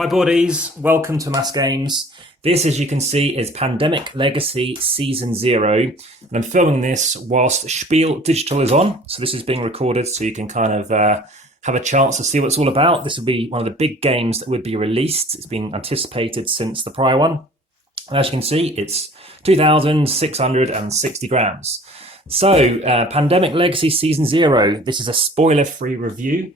Hi boardies, welcome to Amass Games. This, as you can see, is Pandemic Legacy Season 0. And I'm filming this whilst SPIEL Digital is on. So this is being recorded so you can kind of have a chance to see what it's all about. This will be one of the big games that would be released. It's been anticipated since the prior one. And as you can see, it's 2,660 grams. So, Pandemic Legacy Season 0. This is a spoiler-free review.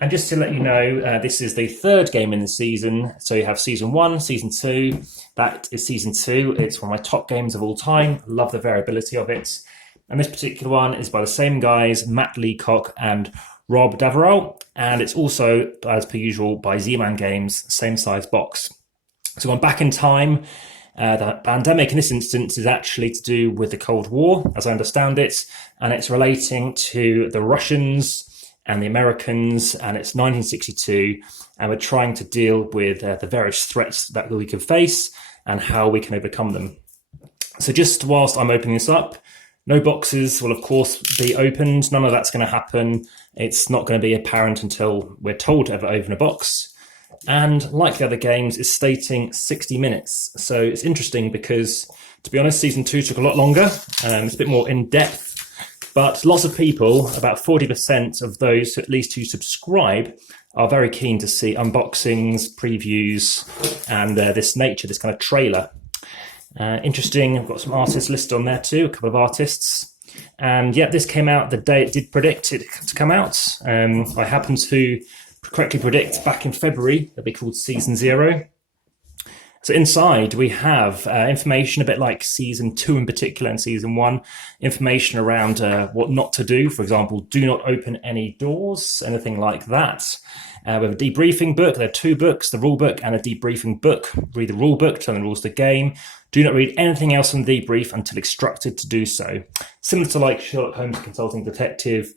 And just to let you know, this is the third game in the season. So you have Season 1, Season 2. That is Season 2. It's one of my top games of all time. Love the variability of it. And this particular one is by the same guys, Matt Leacock and Rob Daverell. And it's also, as per usual, by zman Games, same size box. So I'm back in time. The pandemic in this instance is actually to do with the Cold War, as I understand it. And it's relating to the Russians and the Americans, and it's 1962, and we're trying to deal with the various threats that we can face and how we can overcome them. So just whilst I'm opening this up, no boxes will of course be opened. None of that's going to happen. It's not going to be apparent until we're told to ever open a box. And like the other games, it's stating 60 minutes. So it's interesting because, to be honest, Season 2 took a lot longer. It's a bit more in-depth. But lots of people, about 40% of those at least who subscribe, are very keen to see unboxings, previews, and this kind of trailer. Interesting, I've got some artists listed on there too, a couple of artists. And yeah, this came out the day it did predict it to come out. I happened to correctly predict back in February it'll be called Season 0. So inside we have information a bit like Season 2 in particular and Season 1, information around what not to do. For example, do not open any doors, anything like that. We have a debriefing book. There are two books, the rule book and a debriefing book. Read the rule book, learn the rules of the game. Do not read anything else from the debrief until instructed to do so. Similar to like Sherlock Holmes Consulting Detective,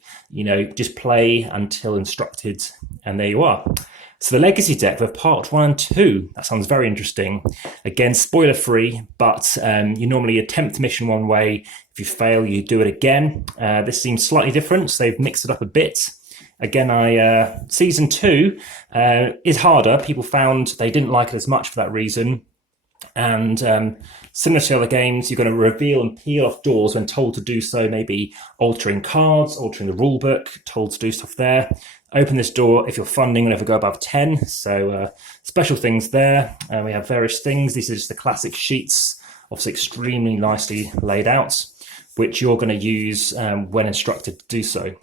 just play until instructed, and there you are. So the Legacy deck with Part 1 and 2, that sounds very interesting. Again, spoiler free, but you normally attempt the mission one way. If you fail, you do it again. This seems slightly different, so they've mixed it up a bit. Again, Season 2 is harder. People found they didn't like it as much for that reason. And similar to other games, you're going to reveal and peel off doors when told to do so, maybe altering cards, altering the rule book, told to do stuff there. Open this door if your funding will ever go above 10. So special things there. We have various things. These are just the classic sheets, obviously extremely nicely laid out, which you're going to use when instructed to do so.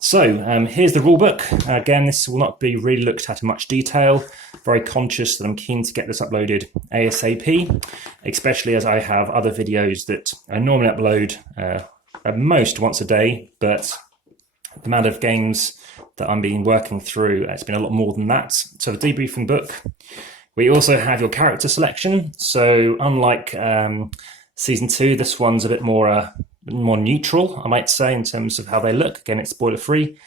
So here's the rulebook. Again, this will not be really looked at in much detail. Very conscious that I'm keen to get this uploaded ASAP, especially as I have other videos that I normally upload at most once a day, but the amount of games that I'm been working through, it's been a lot more than that. So the debriefing book. We also have your character selection. So unlike Season 2, this one's a bit more neutral, I might say, in terms of how they look. Again, it's spoiler free.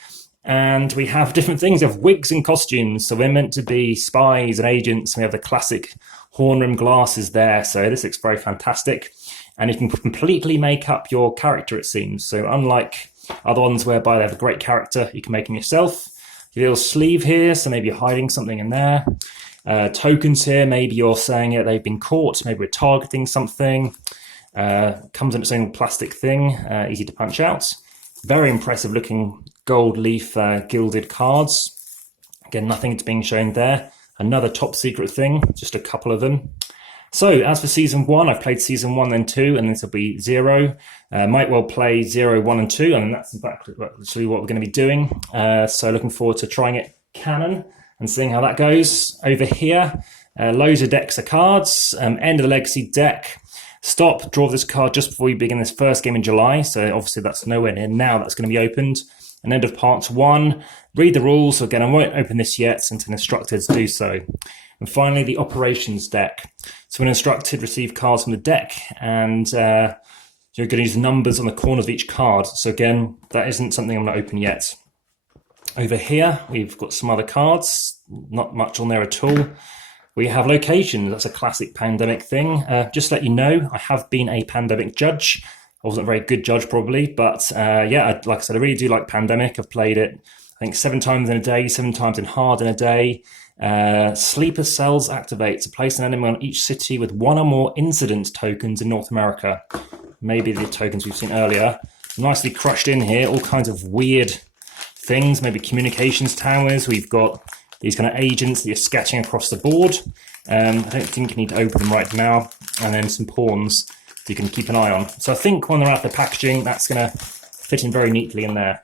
And we have different things. We have wigs and costumes. So we're meant to be spies and agents. We have the classic horn rim glasses there. So this looks very fantastic. And you can completely make up your character, it seems. So unlike other ones whereby they have a great character, you can make them yourself. Your little sleeve here, so maybe you're hiding something in there. Tokens here, maybe you're saying they've been caught, maybe we're targeting something. Comes in its own plastic thing, easy to punch out. Very impressive looking gold leaf gilded cards. Again, nothing's being shown there. Another top secret thing, just a couple of them. So as for Season 1, I've played Season 1 then 2, and this will be 0. Might well play 0, 1 and 2, and that's exactly what we're going to be doing. So looking forward to trying it canon and seeing how that goes. Over here, loads of decks of cards. End of the Legacy deck. Stop, draw this card just before we begin this first game in July. So obviously that's nowhere near now. That's going to be opened. And end of Part 1. Read the rules. So again, I won't open this yet until instructed to do so. And finally, the operations deck. So when instructed, receive cards from the deck, and you're going to use numbers on the corners of each card. So again, that isn't something I'm going to open yet. Over here, we've got some other cards. Not much on there at all. We have locations. That's a classic pandemic thing. Just to let you know, I have been a pandemic judge. I wasn't a very good judge probably, but yeah, like I said, I really do like pandemic. I've played it, I think 7 times in a day, 7 times in hard in a day. Sleeper cells activate to place an enemy on each city with one or more incident tokens in North America. Maybe the tokens we've seen earlier. Nicely crushed in here, all kinds of weird things, maybe communications towers. We've got these kind of agents that are sketching across the board. I don't think you need to open them right now. And then some pawns that you can keep an eye on. So I think when they're out of the packaging, that's going to fit in very neatly in there.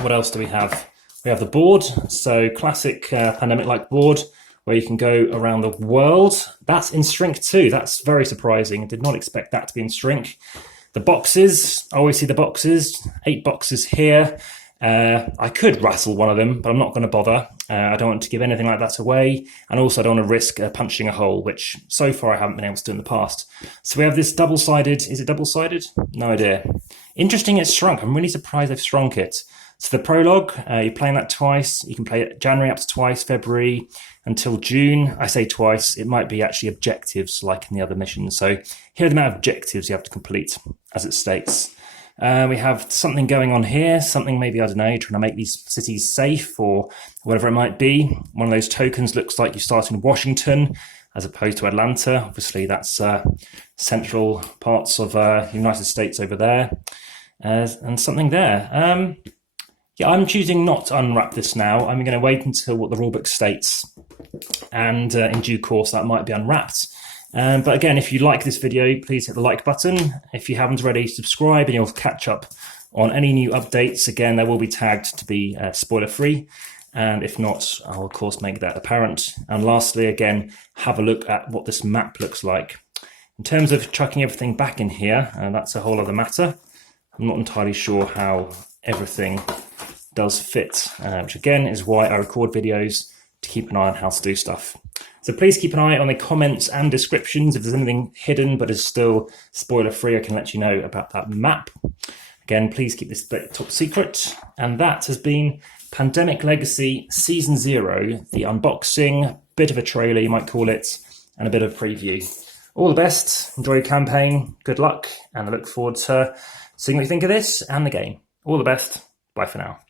What else do we have? We have the board, so classic pandemic-like board where you can go around the world. That's in shrink too. That's very surprising. I did not expect that to be in shrink. The boxes, I always see the boxes, 8 boxes here. I could rattle one of them, but I'm not going to bother. I don't want to give anything like that away. And also I don't want to risk punching a hole, which so far I haven't been able to do in the past. So we have this double-sided, is it double-sided? No idea. Interesting it's shrunk. I'm really surprised they've shrunk it. So the prologue, you're playing that twice. You can play it January up to twice, February until June. I say twice, it might be actually objectives like in the other missions. So here are the amount of objectives you have to complete, as it states. We have something going on here, something maybe, I don't know, trying to make these cities safe or whatever it might be. One of those tokens looks like you start in Washington as opposed to Atlanta. Obviously, that's central parts of the United States over there. And something there. Yeah, I'm choosing not to unwrap this now. I'm going to wait until what the rulebook states. And in due course, that might be unwrapped. But again, if you like this video, please hit the like button. If you haven't already, subscribe and you'll catch up on any new updates. Again, they will be tagged to be spoiler free. And if not, I'll of course make that apparent. And lastly, again, have a look at what this map looks like. In terms of chucking everything back in here, that's a whole other matter. I'm not entirely sure how everything does fit, which again is why I record videos, to keep an eye on how to do stuff. So please keep an eye on the comments and descriptions. If there's anything hidden but is still spoiler free, I can let you know about that map. Again, please keep this top secret. And that has been Pandemic Legacy Season 0, the unboxing, bit of a trailer you might call it, and a bit of preview. All the best, enjoy your campaign, good luck, and I look forward to seeing what you think of this and the game. All the best, bye for now.